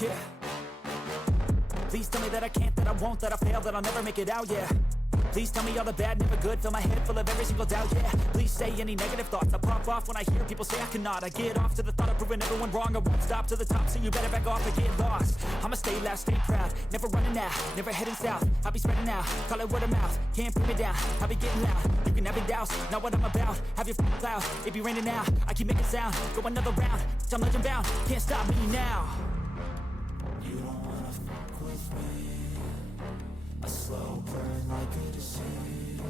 Yeah. Please tell me that I can't, that I won't, that I fail, that I'll never make it out, yeah. Please tell me all the bad, never good, fill my head full of every single doubt, yeah. Please say any negative thoughts, I pop off when I hear people say I cannot. I get off to the thought of proving everyone wrong, I won't stop to the top, so you better back off and get lost. I'ma stay loud, stay proud, never running out, never heading south. I'll be spreading out, call it word of mouth, can't put me down, I'll be getting loud. You can have your doubts, not what I'm about, have your cloud, it be raining now, I keep making sound, go another round, I'm legend bound, can't stop me now. You don't wanna fuck with me, a slow burn like a disease.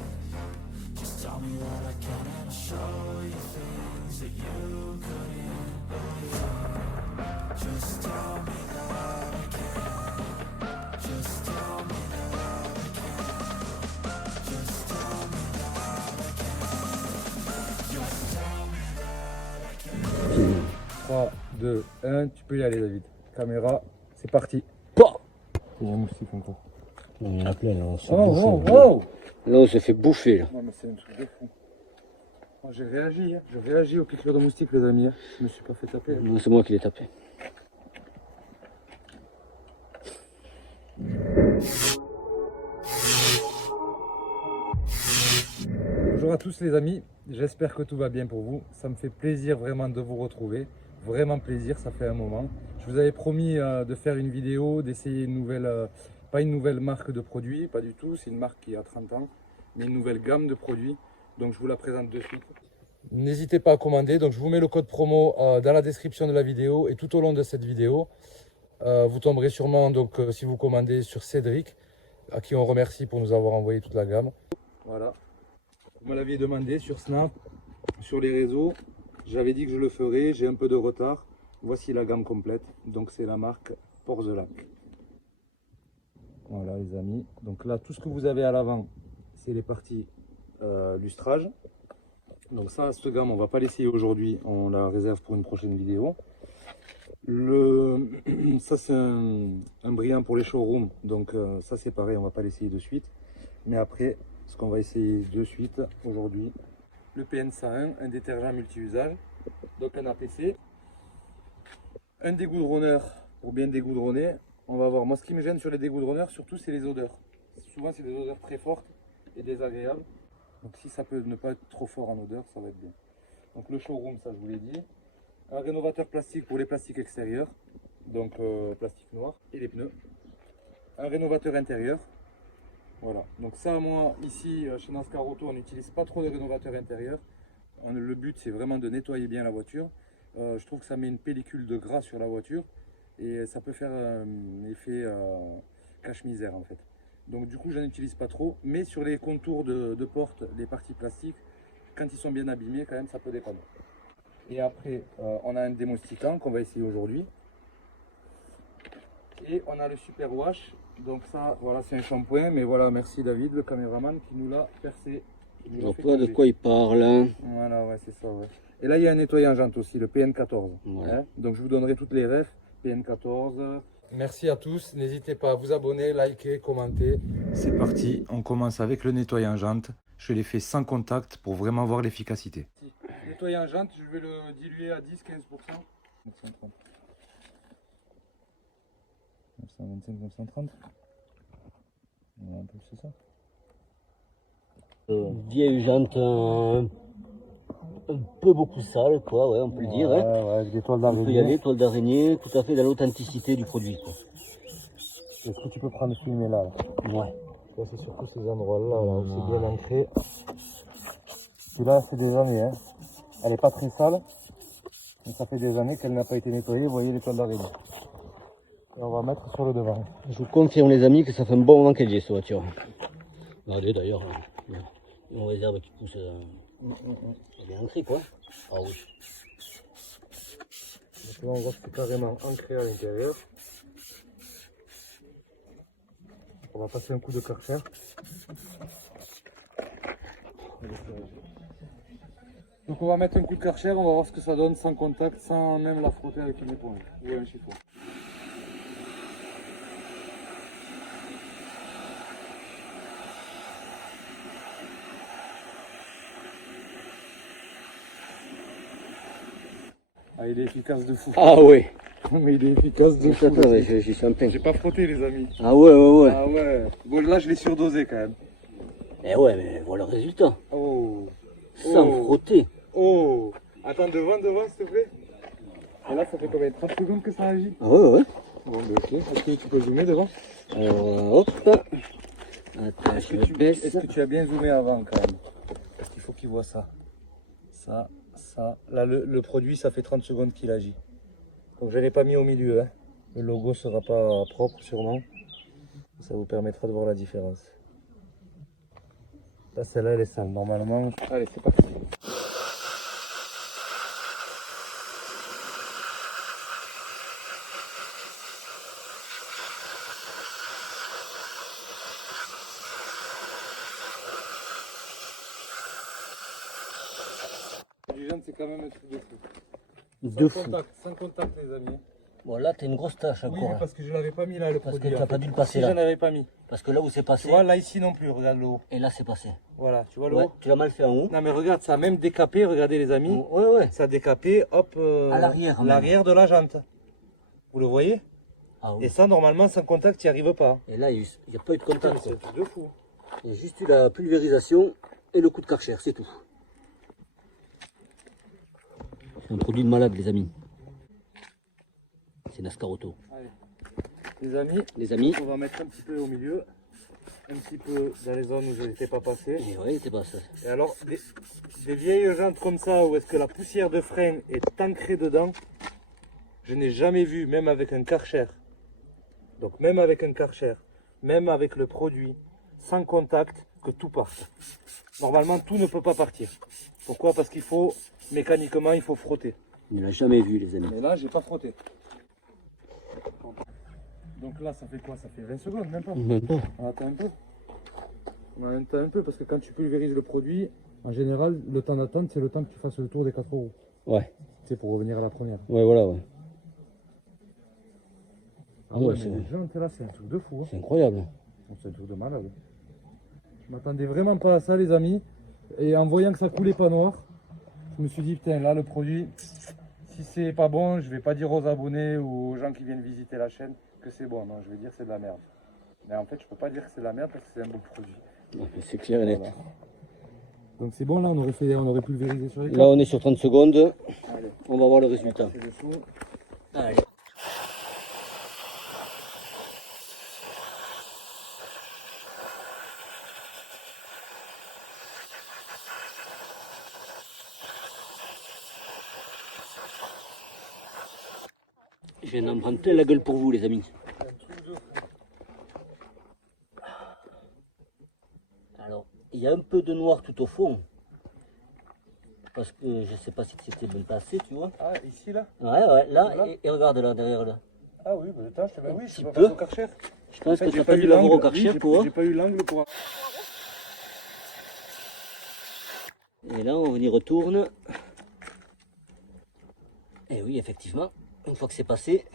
Just tell me that I can and I'll show you things that you couldn't believe. Just tell me that I can. Just tell me that I can. Just tell me that I can. Just tell me that I can. 3, 2, 1, tu peux y aller David. Caméra, c'est parti. Il y a un moustique encore. Non, il y en a plein là. Oh. Là, on s'est fait bouffer là. Non mais c'est un truc de fou. Oh, j'ai réagi, hein. J'ai réagi aux piqûres de moustiques les amis. Hein. Je me suis pas fait taper. Hein. Non, c'est moi qui l'ai tapé. Bonjour à tous les amis, j'espère que tout va bien pour vous. Ça me fait plaisir vraiment de vous retrouver. Vraiment plaisir, ça fait un moment. Je vous avais promis de faire une vidéo, d'essayer une nouvelle, pas une nouvelle marque de produits, pas du tout. C'est une marque qui a 30 ans, mais une nouvelle gamme de produits. Donc je vous la présente de suite. N'hésitez pas à commander, donc je vous mets le code promo dans la description de la vidéo et tout au long de cette vidéo. Vous tomberez sûrement, donc si vous commandez, sur Cédric, à qui on remercie pour nous avoir envoyé toute la gamme. Voilà. Vous me l'aviez demandé sur Snap, sur les réseaux. J'avais dit que je le ferais, j'ai un peu de retard. Voici la gamme complète. Donc c'est la marque Porzelac. Voilà les amis. Donc là, tout ce que vous avez à l'avant, c'est les parties lustrage. Donc ça, cette gamme, on va pas l'essayer aujourd'hui. On la réserve pour une prochaine vidéo. Ça c'est un brillant pour les showrooms. Donc ça c'est pareil, on va pas l'essayer de suite. Mais après, ce qu'on va essayer de suite aujourd'hui, le PN101, un détergent multi-usage, donc un APC, un dégoudronneur pour bien dégoudronner. On va voir, moi ce qui me gêne sur les dégoudronneurs surtout c'est les odeurs. Souvent c'est des odeurs très fortes et désagréables. Donc si ça peut ne pas être trop fort en odeur, ça va être bien. Donc le showroom, ça je vous l'ai dit. Un rénovateur plastique pour les plastiques extérieurs, donc plastique noir et les pneus. Un rénovateur intérieur. Voilà, donc ça moi ici chez Nascar Auto on n'utilise pas trop de rénovateur intérieur. Le but c'est vraiment de nettoyer bien la voiture. Je trouve que ça met une pellicule de gras sur la voiture et ça peut faire un effet cache-misère en fait. Donc du coup j'en utilise pas trop, mais sur les contours de porte, les parties plastiques, quand ils sont bien abîmés quand même ça peut dépanner. Et après on a un démoustiquant qu'on va essayer aujourd'hui. Et on a le Super Wash. Donc ça, voilà, c'est un shampoing, mais voilà, merci David, le caméraman, qui nous l'a percé. Je vois pas de quoi il parle. Hein. Voilà, ouais, c'est ça, ouais. Et là, il y a un nettoyant jante aussi, le PN14. Ouais. Hein. Donc je vous donnerai toutes les refs, PN14. Merci à tous, n'hésitez pas à vous abonner, liker, commenter. C'est parti, on commence avec le nettoyant jante. Je l'ai fait sans contact pour vraiment voir l'efficacité. Nettoyant jante, je vais le diluer à 10-15%. 930. 925, 930. Un peu, c'est ça. Vieille jante un peu beaucoup sale, quoi, ouais, on peut le dire. Hein. Ouais, avec des toiles On peut y d'araignée. aller, toile d'araignée, tout à fait dans l'authenticité du produit. Est-ce que tu peux prendre celui-là là? Ouais. Là, c'est surtout ces endroits-là là, où c'est bien ancré. Celui-là, c'est des années. Hein. Elle n'est pas très sale. Mais ça fait des années qu'elle n'a pas été nettoyée. Vous voyez les toiles d'araignée. Et on va mettre sur le devant. Je vous confirme les amis que ça fait un bon moment qu'elle y est cette voiture. Regardez d'ailleurs, une réserve qui pousse elle est ancrée quoi. Ah oui. Donc là on voit que c'est carrément ancré à l'intérieur. On va passer un coup de Karcher. Donc on va mettre un coup de Karcher, on va voir ce que ça donne sans contact, sans même la frotter avec une éponge ou un chiffon. Ah, il est efficace de fou. Ah oui. Non mais il est efficace de fou. Attends, mais j'y suis en plein. J'ai pas frotté les amis. Ah ouais, ouais, ouais. Ah ouais. Bon là je l'ai surdosé quand même. Eh ouais, mais voilà le résultat. Oh. Sans Oh. frotter. Oh. Attends, devant s'il te plaît. Et là ça fait combien? 30 secondes que ça agit? Ah ouais, ouais. Bon bah ok. Est-ce que tu peux zoomer devant? Alors, hop. Attends, Est-ce je que, baisse. est-ce que tu as bien zoomé avant quand même? Parce qu'il faut qu'il voit ça. Ça. Là le produit ça fait 30 secondes qu'il agit. Donc je ne l'ai pas mis au milieu. Hein. Le logo sera pas propre sûrement. Ça vous permettra de voir la différence. Là celle-là elle est sale normalement. Allez c'est parti. Du jaune c'est quand même un truc de fou. Sans contact les amis. Bon, là, t'as une grosse tâche Oui encore. mais parce que je l'avais pas mis là le Parce que produit. tu n'as pas dû le passer Si là. j'en avais pas mis. Parce que là où c'est Tu passé, vois là ici non plus, regarde le haut. et là c'est passé. Voilà, tu vois le Ouais, haut. tu l'as mal fait en haut. Non mais regarde, ça a même décapé, regardez les amis. Ouais, ouais. Ça a décapé, hop, À l'arrière, même. l'arrière de la jante. Vous le voyez? Ah Et oui. ça, normalement, sans contact, tu n'y arrives pas. Et là, il n'y a pas eu de Putain, contact. c'est un truc de fou. Il y a juste eu la pulvérisation et le coup de Karcher, c'est tout. C'est un produit de malade, les amis. C'est Nascaroto. Allez. Les amis, on va mettre un petit peu au milieu, un petit peu dans les zones où je n'étais pas passé. Et ouais, c'est pas ça. Et alors, des vieilles jantes comme ça, où est-ce que la poussière de frein est ancrée dedans, je n'ai jamais vu, même avec un Karcher. Donc même avec un Karcher, même avec le produit, sans contact, que tout parte. Normalement, tout ne peut pas partir. Pourquoi? Parce qu'il faut, mécaniquement, il faut frotter. Il ne l'a jamais vu, les amis. Mais là, j'ai pas frotté. Donc là, ça fait quoi? Ça fait 20 secondes, même pas. Même pas. On attend un peu. On attend un peu parce que quand tu pulvérises le produit, en général, le temps d'attente, c'est le temps que tu fasses le tour des 4 roues. Ouais. C'est pour revenir à la première. Ouais, voilà, ouais. Ah ouais, ouais, c'est- mais les jantes là, c'est un truc de fou. Hein. C'est incroyable. C'est un truc de malade. Je m'attendais vraiment pas à ça, les amis. Et en voyant que ça coulait pas noir, je me suis dit, putain, là, le produit, si c'est pas bon, je vais pas dire aux abonnés ou aux gens qui viennent visiter la chaîne que c'est bon. Non, je vais dire que c'est de la merde. Mais en fait, je peux pas dire que c'est de la merde parce que c'est un bon produit. C'est clair et net. Voilà. Donc c'est bon, là, on aurait pulvérisé sur les Là, cartes. on est sur 30 secondes. Allez, On va voir le on va résultat. passer dessous. Allez. Je viens d'en prendre plein la gueule pour vous, les amis. Un truc de fou. Alors, il y a un peu de noir tout au fond. Parce que je sais pas si c'était bien passé, tu vois. Ah, ici, là? Ouais, ouais, là, Voilà. et regarde là, derrière là. Ah oui, bah, attends, je te... oui, je petit suis pas peu. passé au Karcher. Je pense En fait, que j'ai t'as pas eu dû l'avoir au l'angle. Karcher, Oui, toi. j'ai pas eu l'angle pour... Et là, on y retourne. Et oui, effectivement, une fois que c'est passé,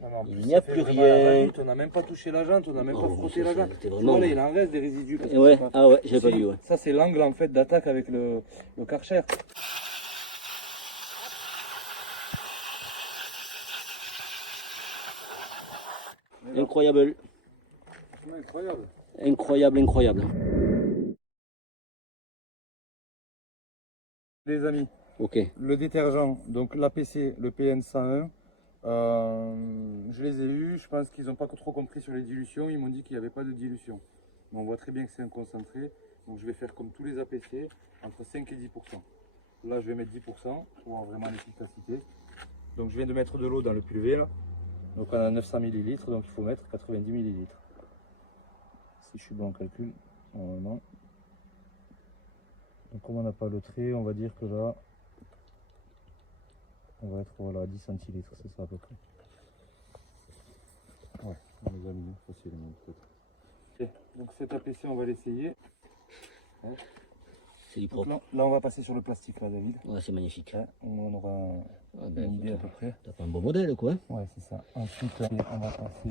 Non, mais en il plus, n'y a ça fait plus vraiment la rien. va-vite, on n'a même pas touché la jante, on n'a même Oh, pas mais frotté ça, la jante. c'était Tu vraiment- vois, là, il en reste des résidus. parce Et que ouais, c'est pas- ah ouais, j'ai pas Ici, vu, ouais. Ça, c'est l'angle en fait d'attaque avec le Karcher. Incroyable, Incroyable. incroyable, incroyable. Les amis, Ok, le détergent, donc l'APC, le PN101, je les ai eus, je pense qu'ils n'ont pas trop compris sur les dilutions, ils m'ont dit qu'il n'y avait pas de dilution. Mais on voit très bien que c'est un concentré, donc je vais faire comme tous les APC, entre 5 et 10%. Là je vais mettre 10% pour voir vraiment l'efficacité. Donc je viens de mettre de l'eau dans le pulvé là, donc on a 900 ml, donc il faut mettre 90 ml. Si je suis bon en calcul, normalement. Donc comme on n'a pas le trait, on va dire que là, on va être voilà, à 10 centilitres, c'est ça à peu près. Ouais, on les a mis facilement peut-être. Ok, donc cet APC, on va l'essayer. c'est du Donc propre. là, on va passer sur le plastique là, David. Ouais, c'est magnifique. Ouais, on aura Ah ben, une idée à écoute, peu près. t'as pas un beau modèle, quoi. Ouais, c'est ça. Ensuite, on va passer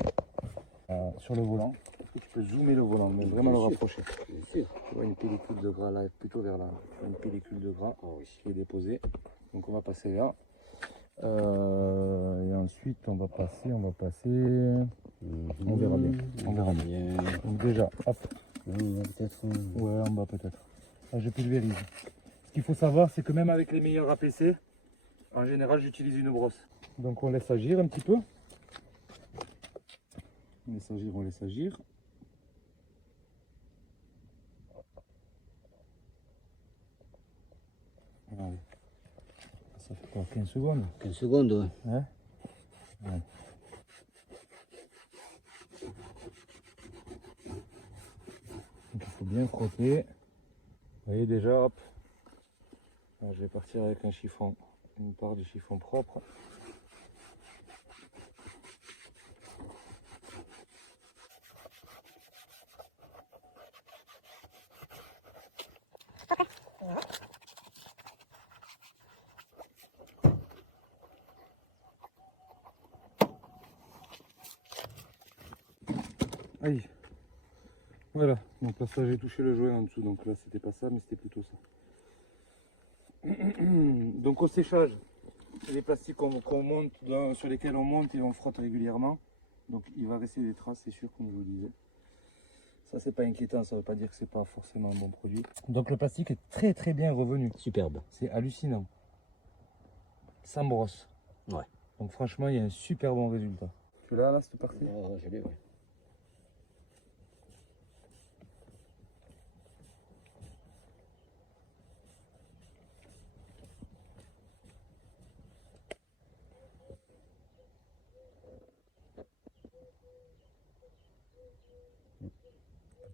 sur le volant. Est-ce que tu peux zoomer le volant, mais vraiment le Bien sûr. rapprocher? Bien sûr. Tu vois une pellicule de gras là, plutôt vers là. Tu vois une pellicule de gras qui est déposée. Donc on va passer là. Et ensuite, on va passer. On verra bien. On verra bien. Donc déjà, hop. Peut-être. Ouais, en bas peut-être. Ah, je pulvérise. Ce qu'il faut savoir, c'est que même avec les meilleurs APC, en général, j'utilise une brosse. Donc on laisse agir un petit peu. On laisse agir. Allez. Ça fait quoi, 15 secondes? 15 secondes, ouais. Hein? Ouais. Donc il faut bien frotter. Vous voyez déjà, hop. Là, je vais partir avec un chiffon, une part de chiffon propre. Aïe. Voilà, donc là ça j'ai touché le jouet en dessous, donc là c'était pas ça mais c'était plutôt ça. Donc au séchage, les plastiques qu'on monte, sur lesquels on monte et on frotte régulièrement, donc il va rester des traces, c'est sûr, comme je vous disais. Ça c'est pas inquiétant, ça veut pas dire que c'est pas forcément un bon produit. Donc le plastique est très très bien revenu. Superbe. C'est hallucinant. Sans brosse. Ouais. Donc franchement il y a un super bon résultat. Tu l'as là, cette partie? Je l'ai, ouais.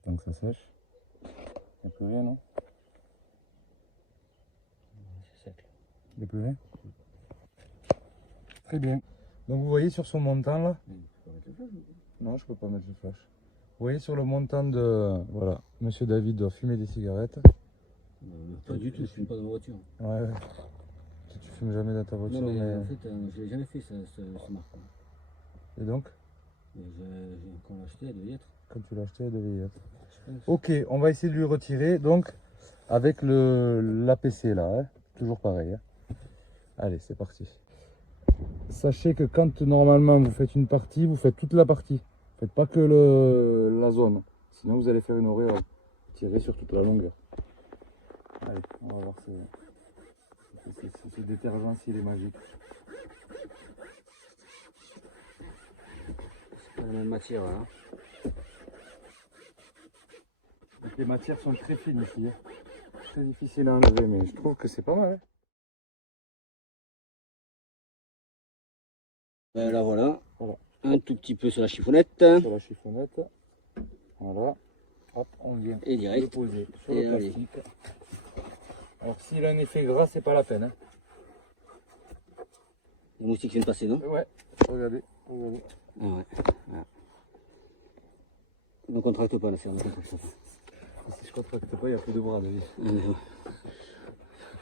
Tant que ça sèche. Il n'y a plus rien, non? C'est sec. Il n'y a plus rien? Très bien. Donc vous voyez sur son montant là? Non, je peux pas mettre le flash. Vous voyez sur le montant de... Voilà, Monsieur David doit fumer des cigarettes. Pas du tout, je fume pas dans ma voiture. Ouais, ouais. Tu fumes jamais dans ta voiture, Non, mais mais... en fait, je l'ai jamais fait ce marque. Et donc? Quand on l'a acheté, elle devait y être. Quand tu l'as acheté, elle devait y être. Je pense. Ok, on va essayer de lui retirer, donc, avec l'APC là, hein. Toujours pareil. Hein. Allez, c'est parti. Sachez que quand normalement vous faites une partie, vous faites toute la partie. Faites pas que la zone, sinon vous allez faire une auréole. Tirez sur toute la longueur. Allez, on va voir ce détergent s'il est magique. C'est pas la même matière, hein. Donc les matières sont très fines ici. Hein. Très difficile à enlever, mais je trouve que c'est pas mal. Hein. Là voilà. Voilà. Un tout petit peu sur la chiffonnette. Sur la chiffonnette. Voilà. Hop, on vient Et direct. le poser sur Et le plastique. Alors s'il a un effet gras, c'est pas la peine. Hein. Les moustiques viennent passer, non? Ouais, regardez, regardez. Ah ouais. Voilà. Ne contracte pas la ferme, ne contracte pas. Si je contracte pas, il n'y a plus de bras de vie.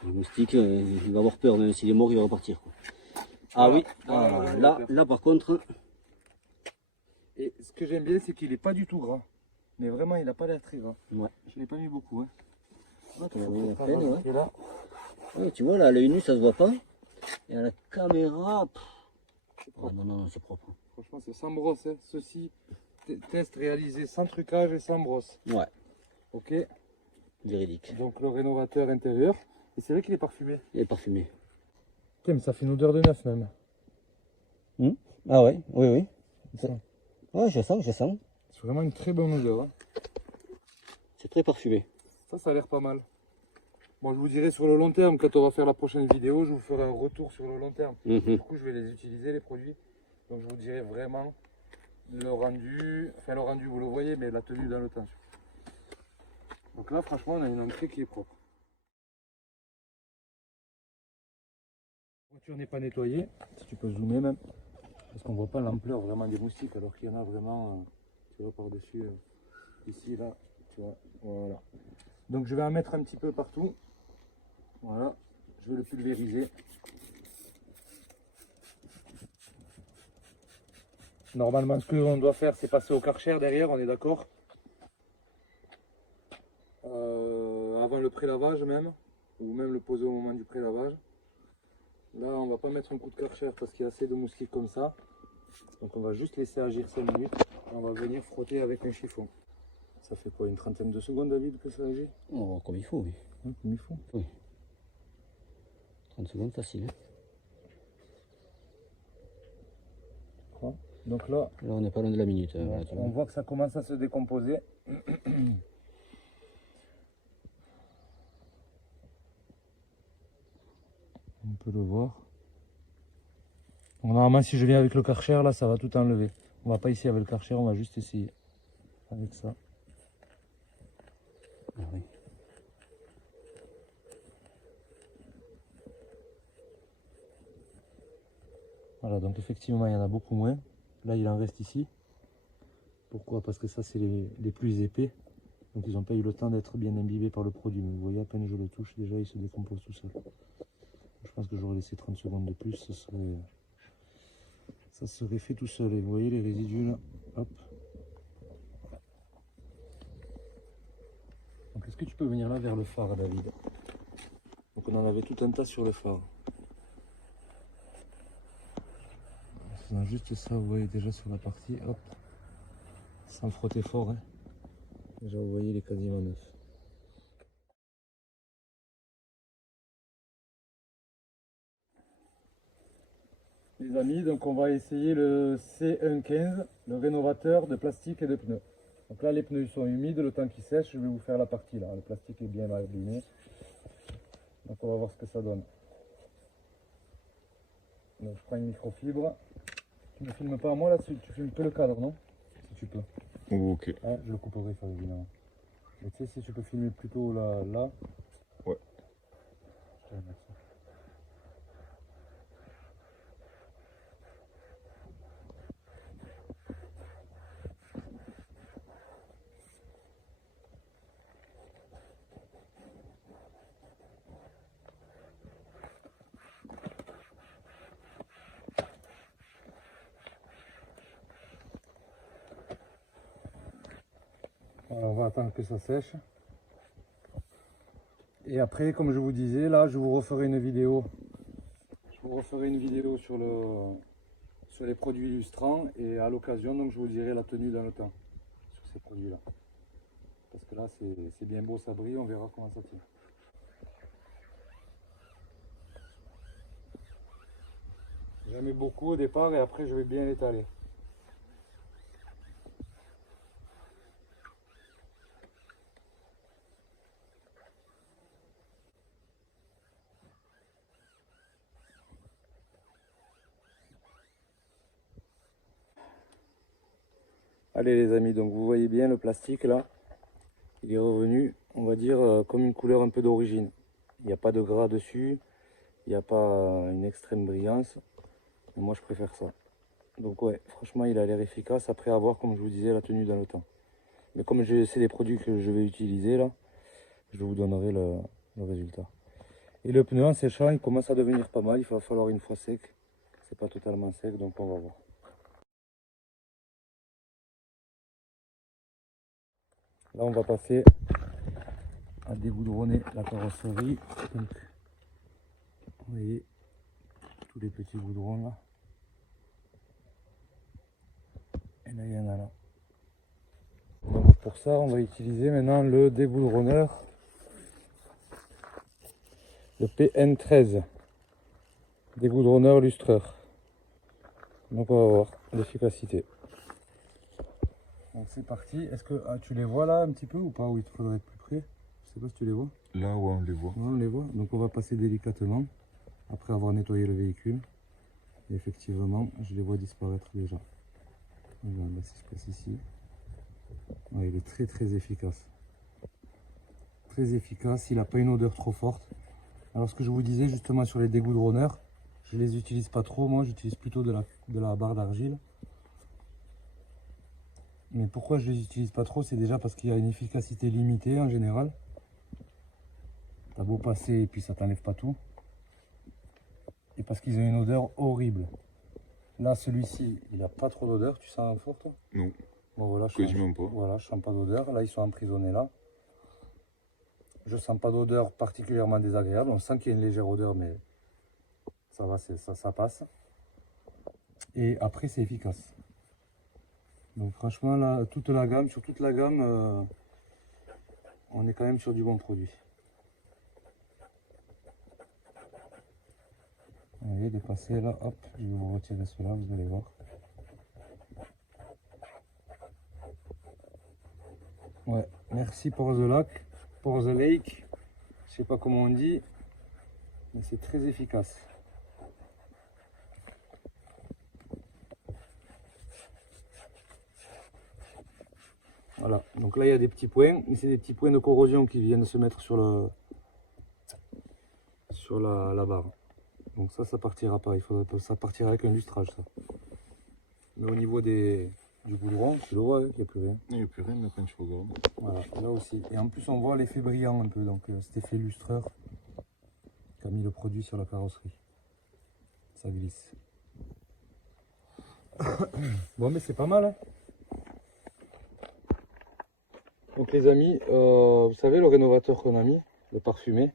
Le moustique, il va avoir peur, même s'il est mort, il va repartir. Quoi. Ah oui, là par contre. Et ce que j'aime bien, c'est qu'il n'est pas du tout gras. Mais vraiment, il n'a pas l'air très gras. Ouais. Je ne l'ai pas mis beaucoup. Hein. Oui, à peine, ouais. Là. Ouais, tu vois, là, à l'œil nu, ça se voit pas. Et à la caméra, oh, non, c'est propre. Franchement, c'est sans brosse. Hein. Ceci, test réalisé sans trucage et sans brosse. Ouais. Ok. Véridique. Donc le rénovateur intérieur. Et c'est vrai qu'il est parfumé. Il est parfumé. Putain, mais ça fait une odeur de neuf même. Ah ouais, oui. Ouais, je sens. C'est vraiment une très bonne odeur. Hein. C'est très parfumé. Ça a l'air pas mal. Bon, je vous dirai sur le long terme, quand on va faire la prochaine vidéo, je vous ferai un retour sur le long terme. Du coup, je vais les utiliser, les produits. Donc, je vous dirai vraiment le rendu. Enfin, le rendu, vous le voyez, mais la tenue dans le temps. Donc là, franchement, on a une entrée qui est propre. La voiture n'est pas nettoyée, si tu peux zoomer même. Parce qu'on voit pas l'ampleur vraiment des moustiques, alors qu'il y en a vraiment, tu vois, par-dessus, ici, là, tu vois, voilà. Donc je vais en mettre un petit peu partout. Voilà, je vais le pulvériser. Normalement, ce qu'on doit faire, c'est passer au Karcher derrière, on est d'accord. Avant le pré-lavage même, ou même le poser au moment du pré-lavage. Là, on va va pas mettre un coup de Karcher parce qu'il y a assez de moustiques comme ça. Donc on va juste laisser agir 5 minutes. On va venir frotter avec un chiffon. Ça fait quoi, une trentaine de secondes, David, que ça agit? Oh, comme il faut, oui. Hein, comme il faut. Oui. 30 secondes facile. Hein. Donc là, On n'est pas loin de la minute. on voit que ça commence à se décomposer. On peut le voir. Donc, normalement, si je viens avec le Karcher, là, ça va tout enlever. On va pas ici avec le Karcher, on va juste essayer avec ça. Ah, oui. Voilà, donc effectivement, il y en a beaucoup moins. Là, il en reste ici. Pourquoi? Parce que ça, c'est les plus épais. Donc, ils n'ont pas eu le temps d'être bien imbibés par le produit. Mais vous voyez, à peine je le touche, déjà, il se décompose tout seul. Je pense que j'aurais laissé 30 secondes de plus, ça serait fait tout seul. Et vous voyez les résidus là, hop. Donc, est-ce que tu peux venir là vers le phare, David? Donc, on en avait tout un tas sur le phare. En faisant juste ça, vous voyez déjà sur la partie, hop, sans frotter fort. Hein. Déjà, vous voyez, il est quasiment neuf. Les amis, donc on va essayer le C115, le rénovateur de plastique et de pneus. Donc là, les pneus ils sont humides, le temps qu'ils sèchent, je vais vous faire la partie là. Le plastique est bien abîmé. Donc on va voir ce que ça donne. Donc je prends une microfibre. Tu ne filmes pas à moi là, tu filmes que le cadre, non? Si tu peux. Ok. Ah, je le couperai ça évidemment. Mais tu sais, si tu peux filmer plutôt là. Ouais. Je te remercie. Voilà, on va attendre que ça sèche. Et après, comme je vous disais, là, je vous referai une vidéo. Je vous referai une vidéo sur les produits illustrants et à l'occasion, donc je vous dirai la tenue dans le temps sur ces produits-là. Parce que là, c'est bien beau, ça brille, on verra comment ça tient. J'en mets beaucoup au départ et après, je vais bien l'étaler. Allez les amis, donc vous voyez bien le plastique là, il est revenu, on va dire, comme une couleur un peu d'origine. Il n'y a pas de gras dessus, il n'y a pas une extrême brillance. Mais moi je préfère ça. Donc ouais, franchement il a l'air efficace, après avoir, comme je vous disais, la tenue dans le temps. Mais comme c'est des produits que je vais utiliser là, je vous donnerai le résultat. Et le pneu en séchant, il commence à devenir pas mal, il va falloir une fois sec. C'est pas totalement sec, donc on va voir. Là, on va passer à dégoudronner la carrosserie. Donc, vous voyez tous les petits goudrons là. Et là, il y en a là. Donc, pour ça, on va utiliser maintenant le dégoudronneur, le PN13, dégoudronneur lustreur. Donc, on va voir l'efficacité. Donc c'est parti. Est-ce que tu les vois là un petit peu ou pas? Oui, il faudrait être plus près. Je sais pas si tu les vois. Là, ouais, on les voit. Ouais, on les voit. Donc on va passer délicatement après avoir nettoyé le véhicule. Et effectivement, je les vois disparaître déjà. Voilà, là, si je passe ici. Ouais, il est très très efficace. Très efficace. Il n'a pas une odeur trop forte. Alors ce que je vous disais justement sur les dégoudronneurs, je les utilise pas trop. Moi, j'utilise plutôt de la barre d'argile. Mais pourquoi je les utilise pas trop? C'est déjà parce qu'il y a une efficacité limitée en général. T'as beau passer et puis ça t'enlève pas tout. Et parce qu'ils ont une odeur horrible. Là, celui-ci, il n'a pas trop d'odeur. Tu sens fort toi? Non, Bon, voilà, quasiment pas. voilà, je sens pas d'odeur. Là, ils sont emprisonnés là. Je sens pas d'odeur particulièrement désagréable. On sent qu'il y a une légère odeur, mais ça va, ça passe. Et après, c'est efficace. Donc franchement, là, sur toute la gamme, on est quand même sur du bon produit. Vous voyez, dépassé là, hop, je vais vous retirer cela, vous allez voir. Ouais, merci pour the lake, je sais pas comment on dit, mais c'est très efficace. Voilà, donc là il y a des petits points, mais c'est des petits points de corrosion qui viennent se mettre sur la barre. Donc ça partira pas, ça partira avec un lustrage ça. Mais au niveau du goudron, tu le vois, il n'y a plus rien. Il n'y a plus rien là quand tu regardes. Voilà, là aussi. Et en plus on voit l'effet brillant un peu, donc cet effet lustreur qu'a mis le produit sur la carrosserie. Ça glisse. Bon mais c'est pas mal, hein. Donc les amis, vous savez le rénovateur qu'on a mis, le parfumé,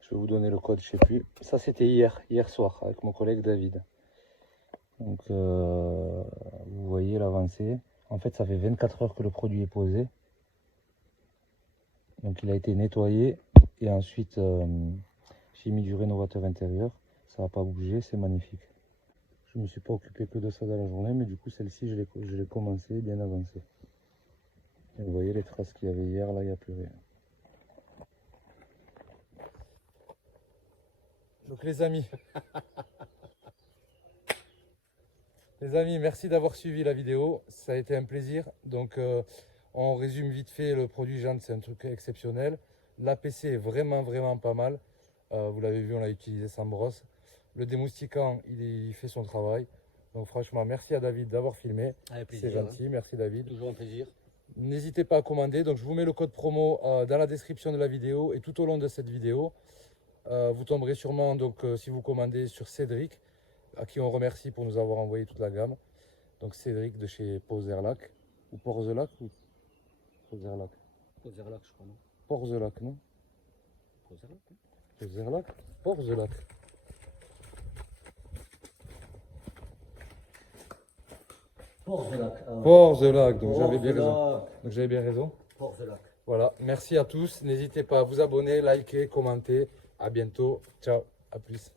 je vais vous donner le code, je sais plus. Ça c'était hier soir avec mon collègue David. Donc vous voyez l'avancée. En fait ça fait 24 heures que le produit est posé. Donc il a été nettoyé et ensuite j'ai mis du rénovateur intérieur. Ça n'a pas bougé, c'est magnifique. Je ne me suis pas occupé que de ça dans la journée, mais du coup celle-ci je l'ai commencé bien avancé. Et vous voyez les traces qu'il y avait hier, là il n'y a plus rien. Donc les amis, merci d'avoir suivi la vidéo, ça a été un plaisir. Donc on résume vite fait le produit Jante, c'est un truc exceptionnel. L'APC est vraiment pas mal. Vous l'avez vu, on l'a utilisé sans brosse. Le démoustiquant, il fait son travail. Donc franchement, merci à David d'avoir filmé. C'est gentil, merci David. Toujours un plaisir. N'hésitez pas à commander. Donc je vous mets le code promo dans la description de la vidéo et tout au long de cette vidéo. Vous tomberez sûrement, donc si vous commandez, sur Cédric, à qui on remercie pour nous avoir envoyé toute la gamme. Donc Cédric de chez Porzerlac, ou Porzelac, ou Porzerlac. Porzerlac, je crois, non? Porzelac, non? Porzerlac, hein? Porzerlac? Porzelac. Porzelac. Porzelac, donc j'avais bien raison. Donc j'avais bien raison. Porzelac. Voilà, merci à tous. N'hésitez pas à vous abonner, liker, commenter. À bientôt. Ciao, à plus.